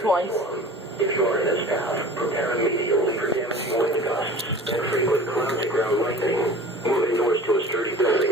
twice. If you are in this path, prepare immediately for damaging wind gusts and frequent ground-to-ground lightning. Moving north to a sturdy building